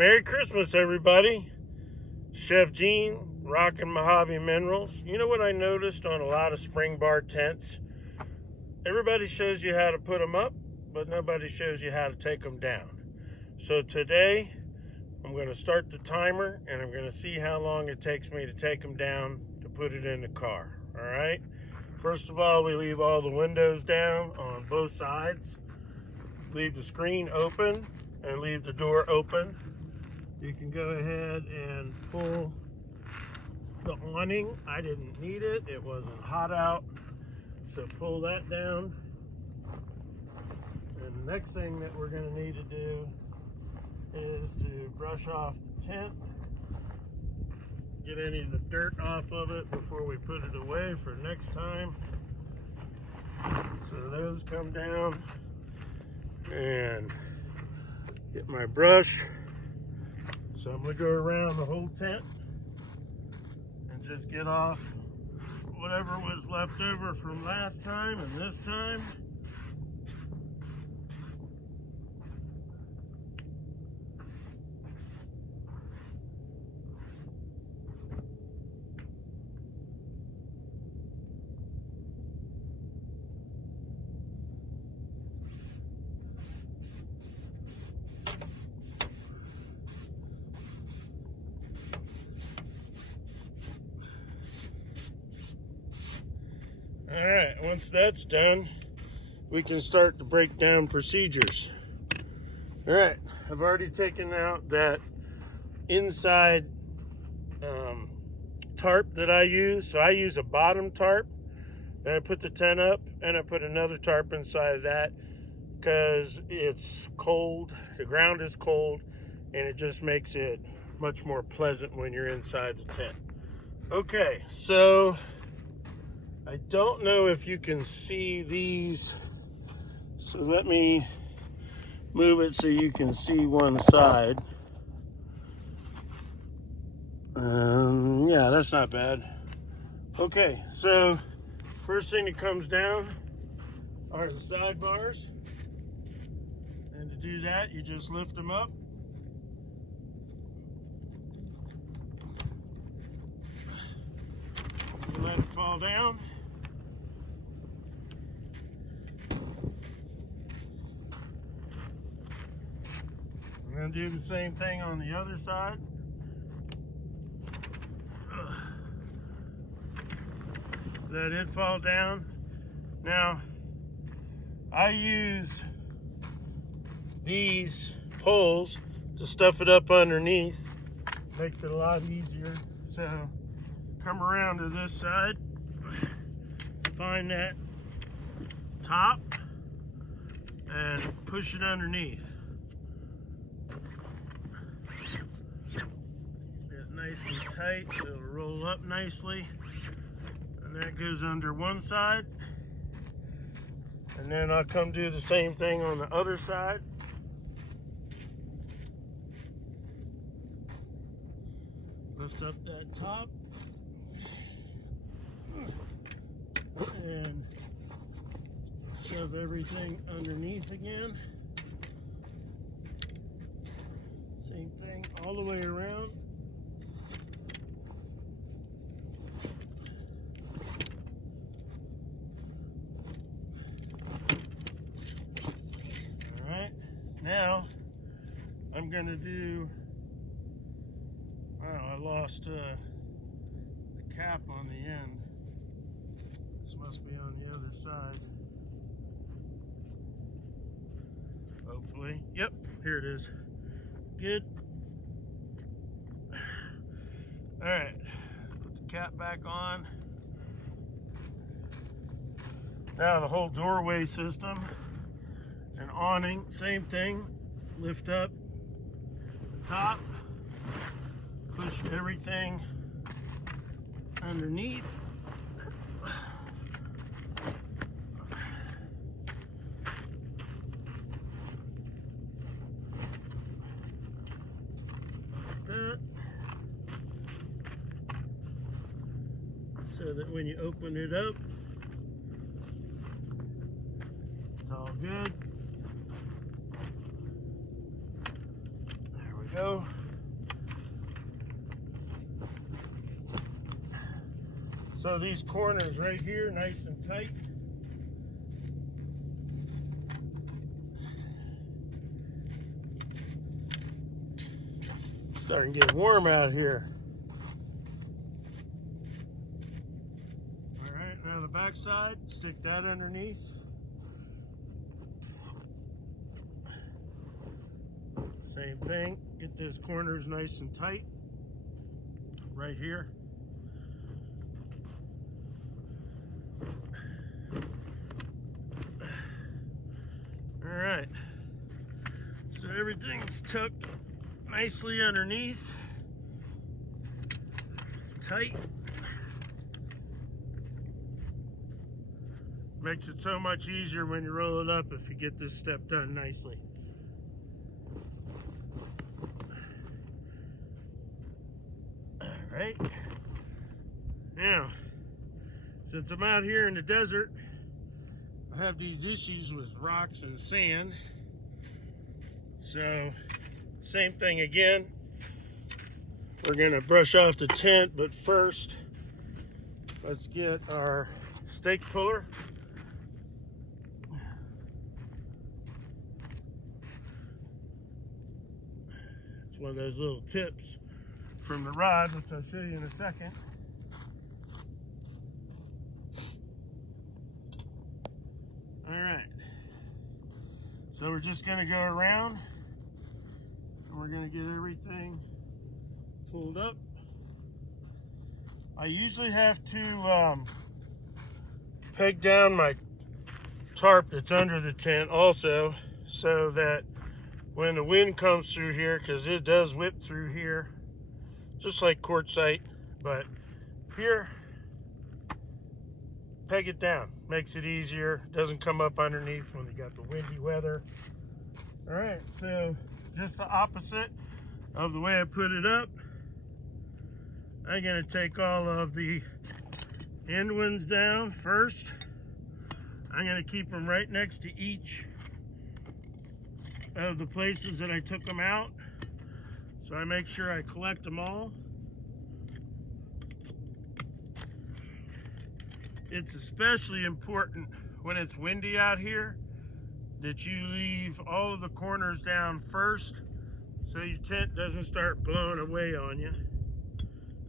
Merry Christmas, everybody. Chef Gene, rockin' Mojave Minerals. You know what I noticed on a lot of Springbar tents? Everybody shows you how to put them up, but nobody shows you how to take them down. So today, I'm going to start the timer, and I'm going to see how long it takes me to take them down to put it in the car. All right? First of all, we leave all the windows down on both sides. Leave the screen open and leave the door open. You can go ahead and pull the awning. I didn't need it. It wasn't hot out. So pull that down. And the next thing that we're going to need to do is to brush off the tent. Get any of the dirt off of it before we put it away for next time. So those come down. And get my brush. So I'm going to go around the whole tent and just get off whatever was left over from last time and this time. All right, once that's done, we can start the breakdown procedures. All right, I've already taken out that inside tarp that I use. So I use a bottom tarp, and I put the tent up, and I put another tarp inside of that because it's cold, the ground is cold, and it just makes it much more pleasant when you're inside the tent. Okay, so I don't know if you can see these, so let me move it so you can see one side. Yeah, that's not bad. Okay, so first thing that comes down are the sidebars. And to do that, you just lift them up. You let it fall down. I'm going to do the same thing on the other side. Let it fall down. Now, I use these poles to stuff it up underneath. Makes it a lot easier. So, come around to this side. Find that top and push it underneath. Nice and tight, so it'll roll up nicely. And that goes under one side. And then I'll come do the same thing on the other side. Lift up that top. And shove everything underneath again. Same thing all the way around. Now, I'm going to do, I lost the cap on the end. This must be on the other side. Hopefully. Yep, here it is. Good. Alright, put the cap back on. Now the whole doorway system. An awning, same thing. Lift up the top, push everything underneath. Like that. So that when you open it up, it's all good. There we go. So these corners right here, nice and tight. Starting to get warm out here. All right, now the back side, stick that underneath. Same thing, get those corners nice and tight right here. All right, so everything's tucked nicely underneath, tight. Makes it so much easier when you roll it up if you get this step done nicely. Right now, since I'm out here in the desert, I have these issues with rocks and sand. So same thing again, we're gonna brush off the tent, but first let's get our stake puller. It's one of those little tips from the rod, which I'll show you in a second. All right, so we're just gonna go around and we're gonna get everything pulled up. I usually have to peg down my tarp that's under the tent also, so that when the wind comes through here, because it does whip through here, just like quartzite, but here, peg it down. Makes it easier, doesn't come up underneath when you got the windy weather. All right, so just the opposite of the way I put it up. I'm gonna take all of the end ones down first. I'm gonna keep them right next to each of the places that I took them out. So I make sure I collect them all. It's especially important when it's windy out here that you leave all of the corners down first so your tent doesn't start blowing away on you.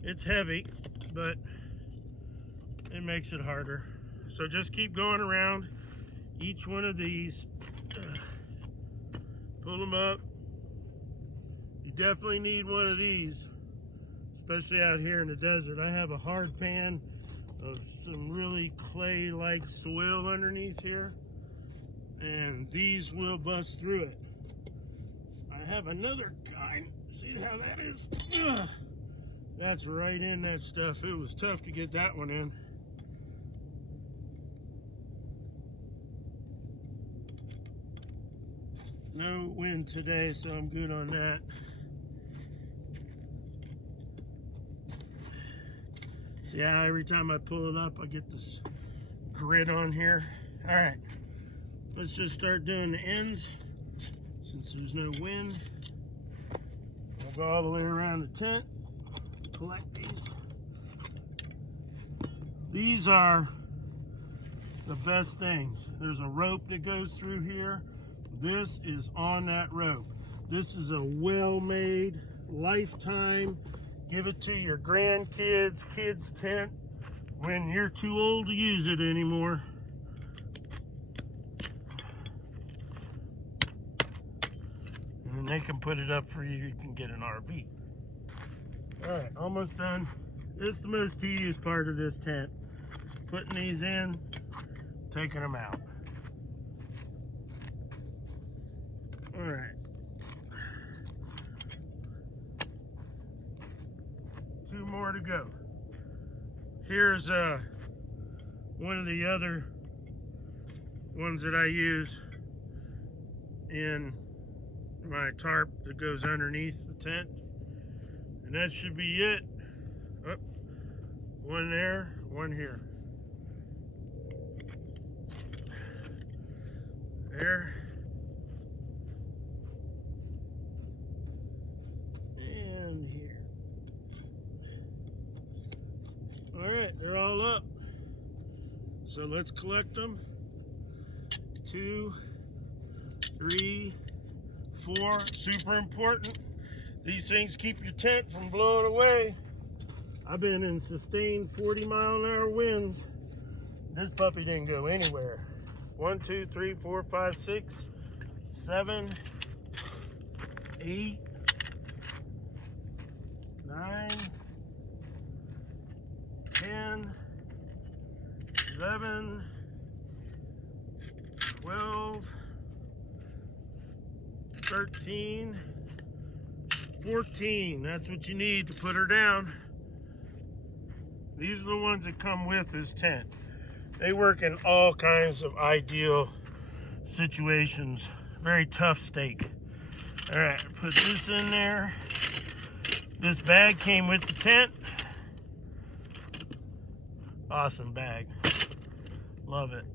It's heavy, but it makes it harder. So just keep going around each one of these. Pull them up. You definitely need one of these, especially out here in the desert. I have a hard pan of some really clay-like soil underneath here, and these will bust through it. I have another kind. See how that is? Ugh. That's right in that stuff. It was tough to get that one in. No wind today, so I'm good on that. See how every time I pull it up, I get this grit on here. All right, let's just start doing the ends since there's no wind. I'll go all the way around the tent, collect these. These are the best things. There's a rope that goes through here. This is on that rope. This is a well-made, lifetime, give it to your grandkids, kids' tent when you're too old to use it anymore. And then they can put it up for you. You can get an RV. All right, almost done. This is the most tedious part of this tent. Putting these in, taking them out. All right. Two more to go. Here's one of the other ones that I use in my tarp that goes underneath the tent. And that should be it. Oh, one there, one here. There. So let's collect them. 2, 3, 4. Super important. These things keep your tent from blowing away. I've been in sustained 40-mile-an-hour winds. This puppy didn't go anywhere. 1, 2, 3, 4, 5, 6, 7, 8, 9, 10, 11, 12, 13, 14. That's what you need to put her down. These are the ones that come with his tent. They work in all kinds of ideal situations. Very tough stake. All right, put this in there. This bag came with the tent. Awesome bag. Love it.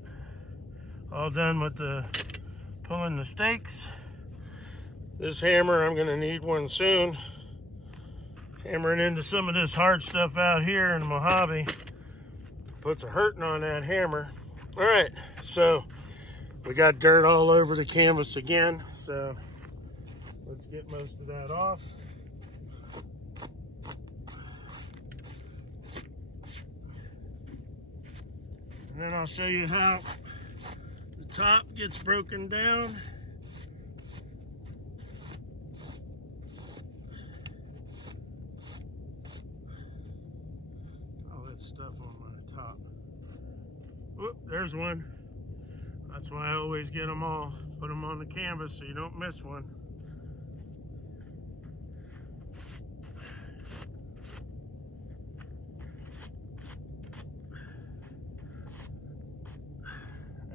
All done with the pulling the stakes. This hammer, I'm gonna need one soon. Hammering into some of this hard stuff out here in the Mojave puts a hurting on that hammer. All right, so we got dirt all over the canvas again, so let's get most of that off. And then I'll show you how the top gets broken down. Stuff on my top. Whoop, there's one. That's why I always get them all. Put them on the canvas so you don't miss one.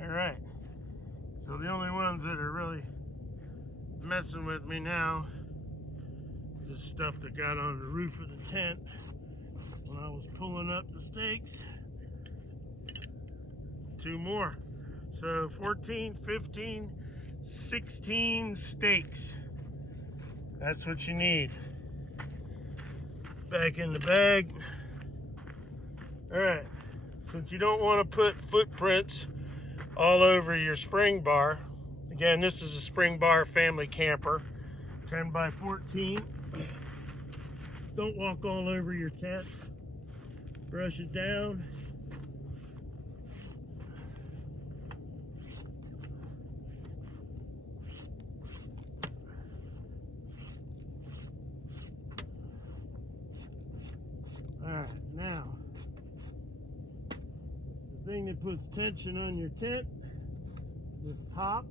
Alright. So the only ones that are really messing with me now is this stuff that got on the roof of the tent when I was pulling up the stakes. 2 more. So 14, 15, 16 stakes. That's what you need. Back in the bag. Alright, since you don't want to put footprints all over your spring bar, again, this is a Springbar Family Camper, 10 by 14. Don't walk all over your tent. Brush it down. All right, now, the thing that puts tension on your tent, this top.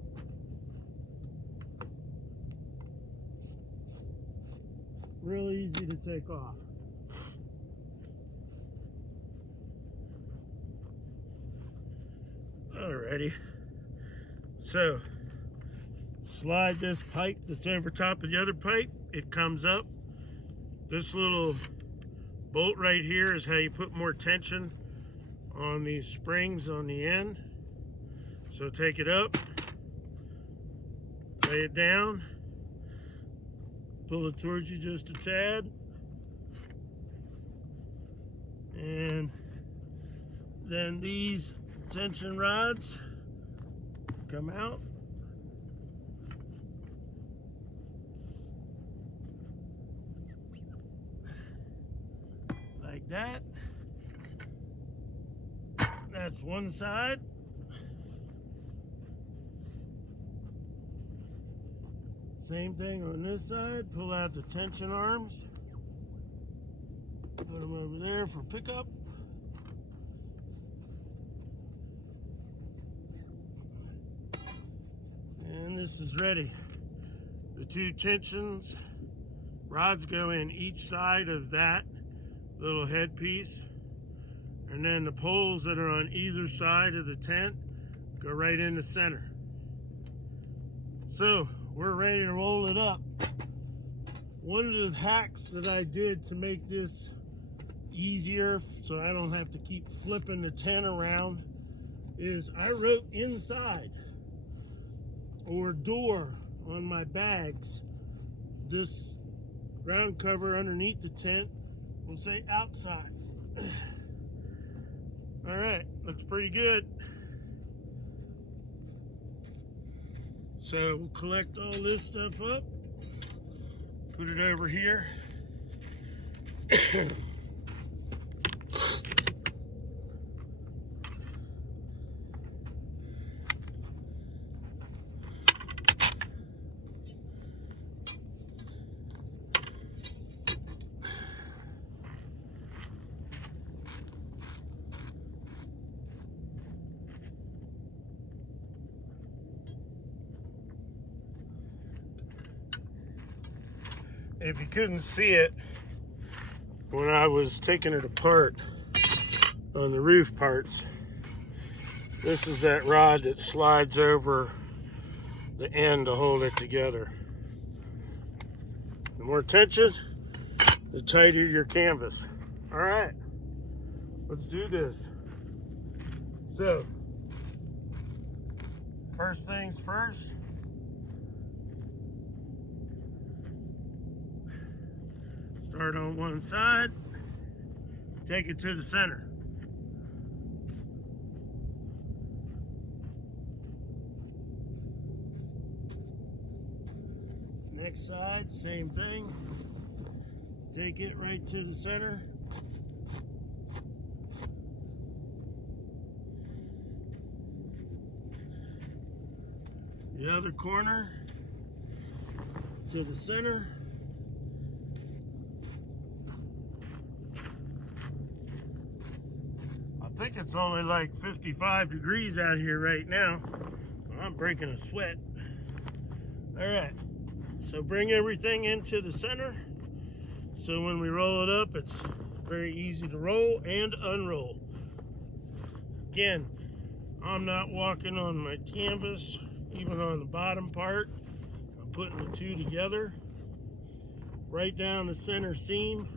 Real easy to take off. Alrighty, so slide this pipe that's over top of the other pipe. It comes up. This little bolt right here is how you put more tension on these springs on the end. So take it up, lay it down, pull it towards you just a tad, and then these tension rods come out. Like that. That's one side. Same thing on this side. Pull out the tension arms. Put them over there for pickup. And this is ready. The 2 tensions rods go in each side of that little headpiece, and then the poles that are on either side of the tent go right in the center. So we're ready to roll it up. One of the hacks that I did to make this easier so I don't have to keep flipping the tent around is I wrote inside or door on my bags. This ground cover underneath the tent will say outside. All right. Looks pretty good. So we'll collect all this stuff up, put it over here. If you couldn't see it, when I was taking it apart on the roof parts, this is that rod that slides over the end to hold it together. The more tension, the tighter your canvas. All right, let's do this. So, first things first, start on one side, take it to the center. Next side, same thing. Take it right to the center. The other corner to the center. I think it's only like 55 degrees out here right now. I'm breaking a sweat. All right, so bring everything into the center. So when we roll it up, it's very easy to roll and unroll. Again, I'm not walking on my canvas, even on the bottom part. I'm putting the two together, right down the center seam.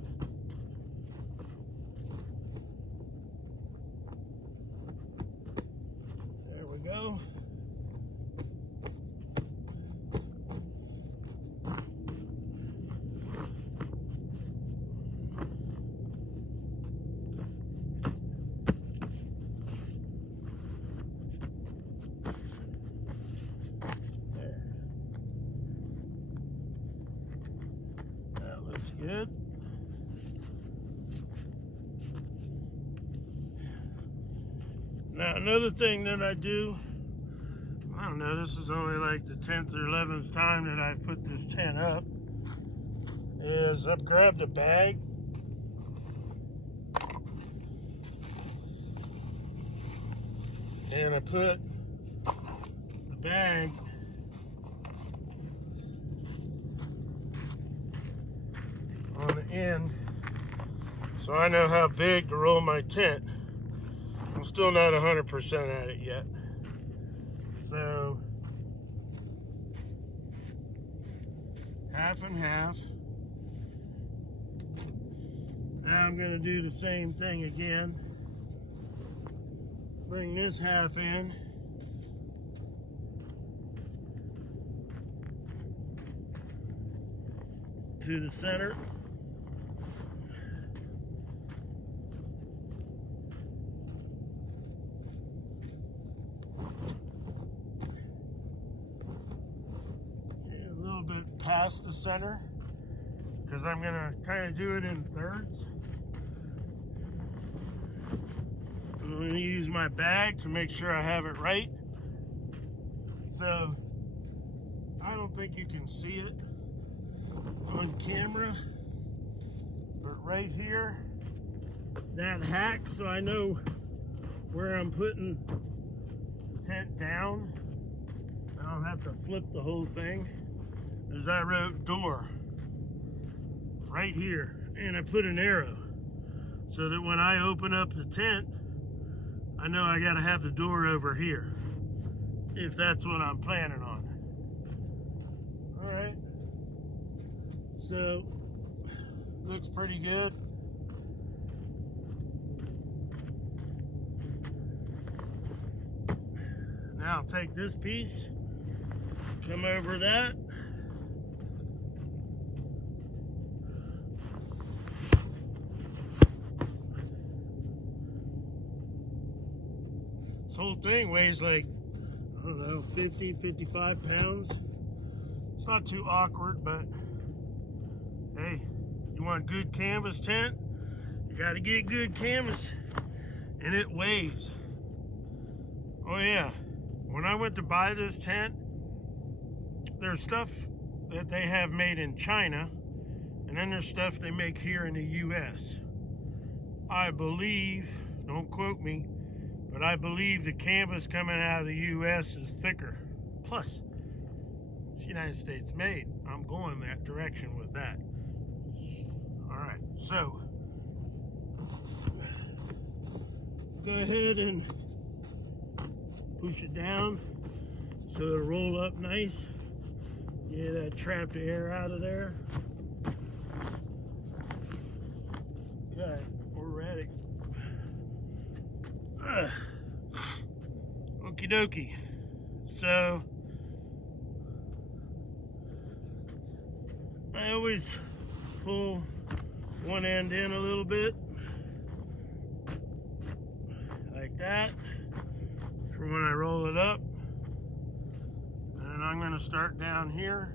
There we go. Good. Now another thing that I do, I don't know, this is only like the 10th or 11th time that I've put this tent up, is I've grabbed a bag and I put the bag on the end, so I know how big to roll my tent. I'm still not 100% at it yet. So, half and half. Now I'm going to do the same thing again. Bring this half in. To the center. Past the center, because I'm going to kind of do it in thirds. I'm going to use my bag to make sure I have it right. So I don't think you can see it on camera, but right here, that hack, so I know where I'm putting the tent down. I don't have to flip the whole thing. As I wrote door right here, and I put an arrow so that when I open up the tent, I know I gotta have the door over here if that's what I'm planning on. All right, so looks pretty good. Now I'll take this piece, come over that. whole thing weighs like, I don't know, 50, 55 pounds. It's not too awkward, but hey, you want a good canvas tent? You gotta get good canvas, and it weighs. Oh yeah, when I went to buy this tent, there's stuff that they have made in China, and then there's stuff they make here in the US. I believe, don't quote me, but I believe the canvas coming out of the US is thicker. Plus, it's United States made. I'm going that direction with that. Alright, so go ahead and push it down so it'll roll up nice. Get that trapped air out of there. Okay, we're ready. Okie dokie. So I always pull one end in a little bit like that for when I roll it up, and I'm going to start down here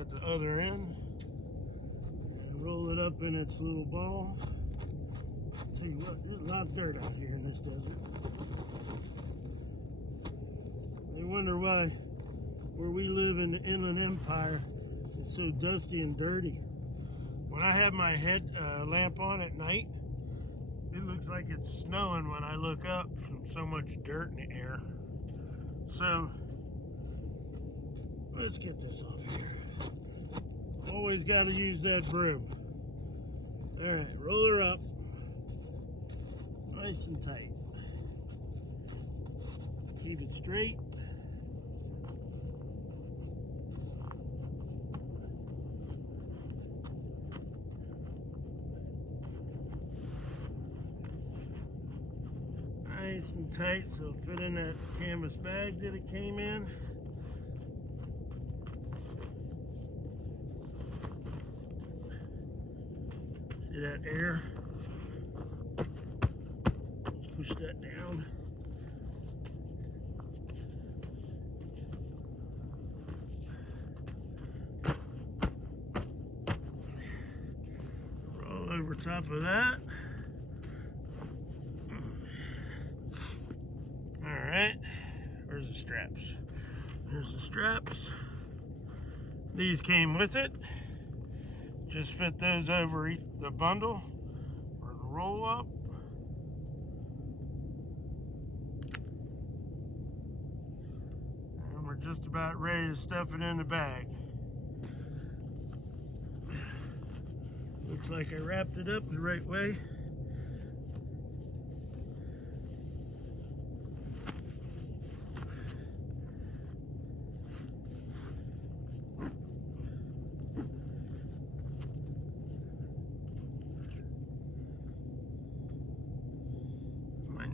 at the other end and roll it up in its little ball. I'll tell you what, there's a lot of dirt out here in this desert. They wonder why where we live in the Inland Empire it's so dusty and dirty. When I have my head lamp on at night, it looks like it's snowing when I look up from so much dirt in the air. So let's get this off here. Always got to use that broom. All right, roll her up nice and tight. Keep it straight. Nice and tight so it'll fit in that canvas bag that it came in. See that air? Push that down. Roll over top of that. Alright, where's the straps? Here's the straps. These came with it. Just fit those over the bundle or the roll up. And we're just about ready to stuff it in the bag. Looks like I wrapped it up the right way.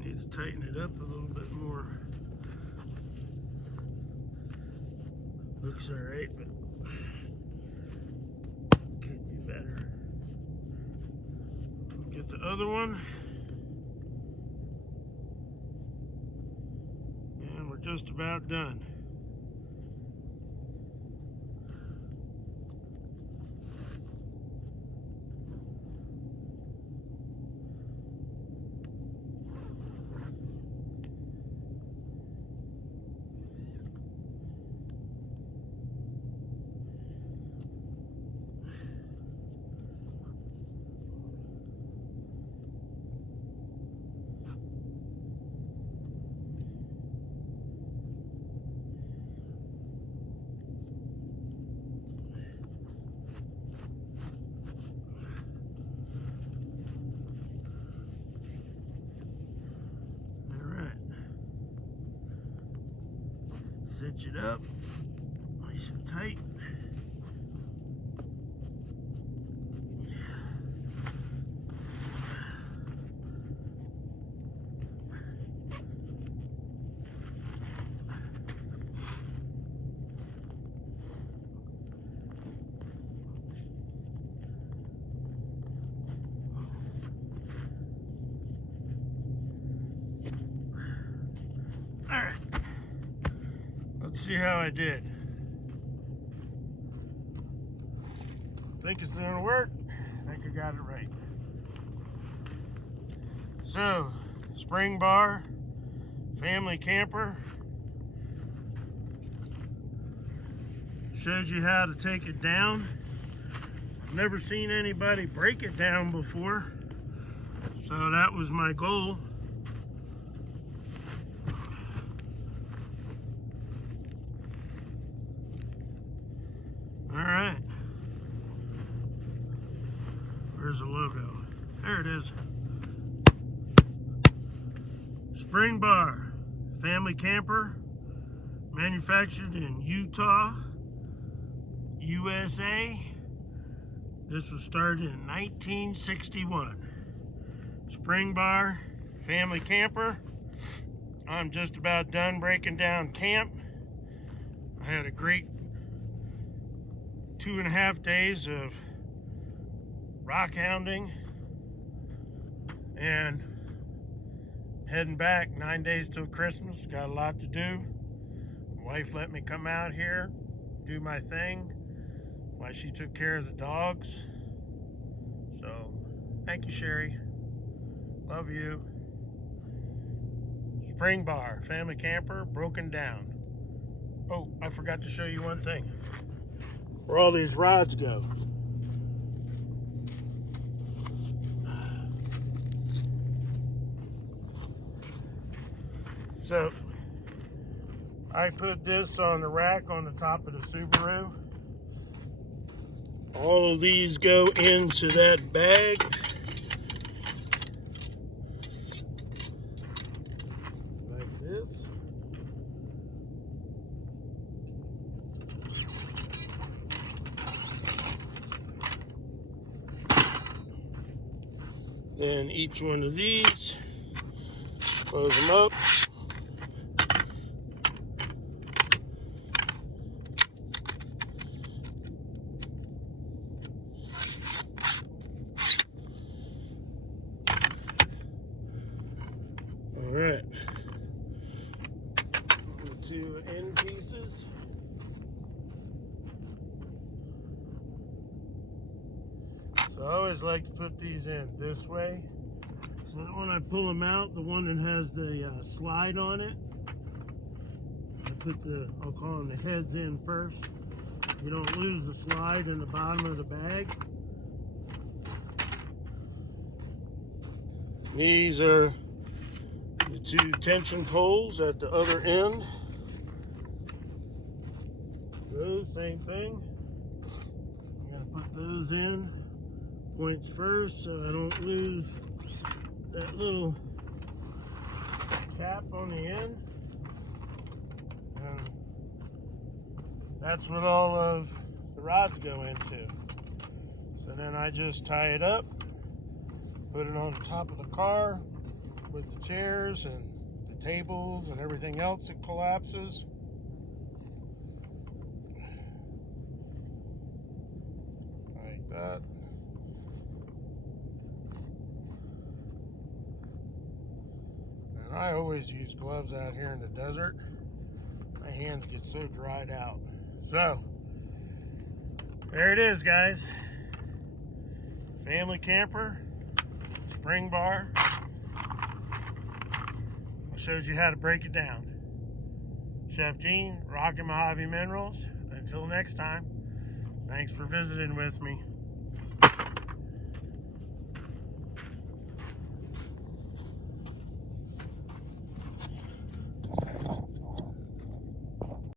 Need to tighten it up a little bit more. Looks alright, but could be better. Get the other one. And we're just about done. Cinch it up nice and tight. Let's see how I did. Think it's gonna work. I think I got it right. So, Springbar, Family Camper. Showed you how to take it down. I've never seen anybody break it down before, so that was my goal. All right. Where's the logo? There it is. Springbar, Family Camper, manufactured in Utah, USA. This was started in 1961. Springbar, Family Camper. I'm just about done breaking down camp. I had a great 2.5 days of rock hounding and heading back. 9 days till Christmas. Got a lot to do. My wife let me come out here, do my thing while she took care of the dogs. So, thank you, Sherry. Love you. Springbar, Family Camper, broken down. Oh, I forgot to show you one thing. Where all these rods go. So, I put this on the rack on the top of the Subaru. All of these go into that bag. Like this. Then each one of these, close them up. All right, the two end pieces. So I always like to put these in this way, so that when I pull them out, the one that has the slide on it, I put I'll call them the heads in first. You don't lose the slide in the bottom of the bag. These are the two tension poles at the other end. Those, same thing. I'm gonna put those in points first so I don't lose that little cap on the end. And that's what all of the rods go into. So then I just tie it up, put it on the top of the car with the chairs and the tables and everything else that collapses. Like that. And I always use gloves out here in the desert. My hands get so dried out. So, there it is, guys. Family Camper, Springbar. I showed you how to break it down. Chef Gene, Rock and Mojave Minerals. Until next time, thanks for visiting with me.